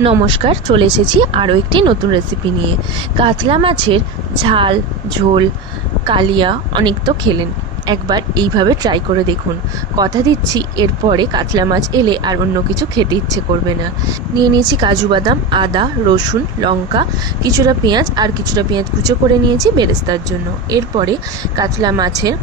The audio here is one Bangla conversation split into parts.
নমস্কার, চলে এসেছি আরও একটি নতুন রেসিপি নিয়ে। কাতলা মাছের ঝাল, ঝোল, কালিয়া অনেক তো খেলেন। একবার এইভাবে ট্রাই করে দেখুন। কথা দিচ্ছি, এরপরে কাতলা মাছ এলে আর অন্য কিছু খেতে ইচ্ছে করবে না। নিয়ে নিয়েছি কাজু বাদাম, আদা, রসুন, লঙ্কা, কিছুটা পেঁয়াজ আর কিছুটা পেঁয়াজ কুচো করে নিয়েছি বেরেস্তার জন্য। এরপরে কাতলা মাছের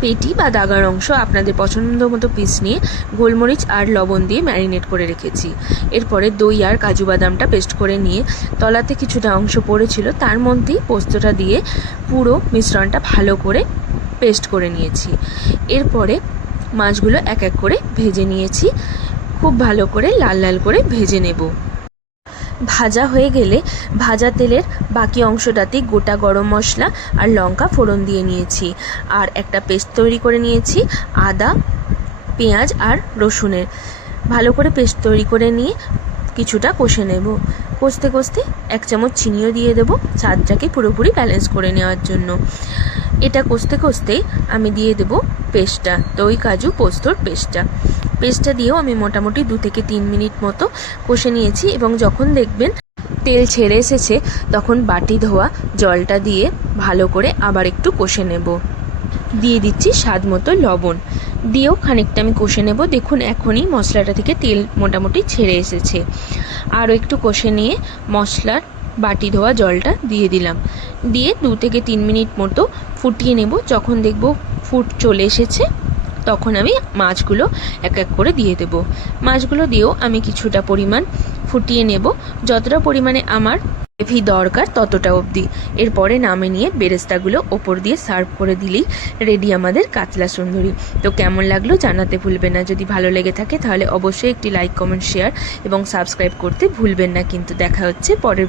পেটি বা দাগার অংশ আপনাদের পছন্দ মতো পিস নিয়ে গোলমরিচ আর লবণ দিয়ে ম্যারিনেট করে রেখেছি। এরপরে দই আর কাজু বাদামটা পেস্ট করে নিয়ে তলাতে কিছুটা অংশ পড়েছিল, তার মধ্যেই পোস্তটা দিয়ে পুরো মিশ্রণটা ভালো করে পেস্ট করে নিয়েছি। এরপরে মাছগুলো এক এক করে ভেজে নিয়েছি। খুব ভালো করে লাল লাল করে ভেজে নেব। ভাজা হয়ে গেলে ভাজা তেলের বাকি অংশটাতে গোটা গরম মশলা আর লঙ্কা ফোড়ন দিয়ে নিয়েছি। আর একটা পেস্ট তৈরি করে নিয়েছি, আদা, পেঁয়াজ আর রসুনের। ভালো করে পেস্ট তৈরি করে নিয়ে কিছুটা কষে নেব। কষতে কষতে এক চামচ চিনিও দিয়ে দেবো স্বাদটাকে পুরোপুরি ব্যালেন্স করে নেওয়ার জন্য। এটা কষতে কষতেই আমি দিয়ে দেবো পেস্টটা, দই, কাজু, পোস্তর পেস্টটা। পেস্টটা দিয়েও আমি মোটামুটি দু থেকে তিন মিনিট মতো কষে নিয়েছি এবং যখন দেখবেন তেল ছেড়ে এসেছে, তখন বাটি ধোয়া জলটা দিয়ে ভালো করে আবার একটু কষে নেব। দিয়ে দিচ্ছি স্বাদ মতো লবণ। দিয়েও খানিকটা আমি কষে নেব। দেখুন, এখনই মশলাটা থেকে তেল মোটামুটি ছেড়ে এসেছে। আরও একটু কষে নিয়ে মশলার বাটি ধোয়া জলটা দিয়ে দিলাম। দিয়ে দু থেকে তিন মিনিট মতো ফুটিয়ে নেব। যখন দেখব ফুট চলে এসেছে তখন আমি মাছগুলো এক এক করে দিয়ে দেব। মাছগুলো দিয়েও আমি কিছুটা পরিমাণ ফুটিয়ে নেব। যতটা পরিমাণে আমার গ্রেভি দরকার ততটা অবধি। এরপরে নামে নিয়ে বেরেস্তাগুলো ওপর দিয়ে সার্ভ করে দিলেই রেডি আমাদের কাতলা সুন্দরী। তো কেমন লাগল জানাতে ভুলবেন না। যদি ভালো লেগে থাকে তাহলে অবশ্যই একটি লাইক, কমেন্ট, শেয়ার এবং সাবস্ক্রাইব করতে ভুলবেন না। কিন্তু দেখা হচ্ছে পরের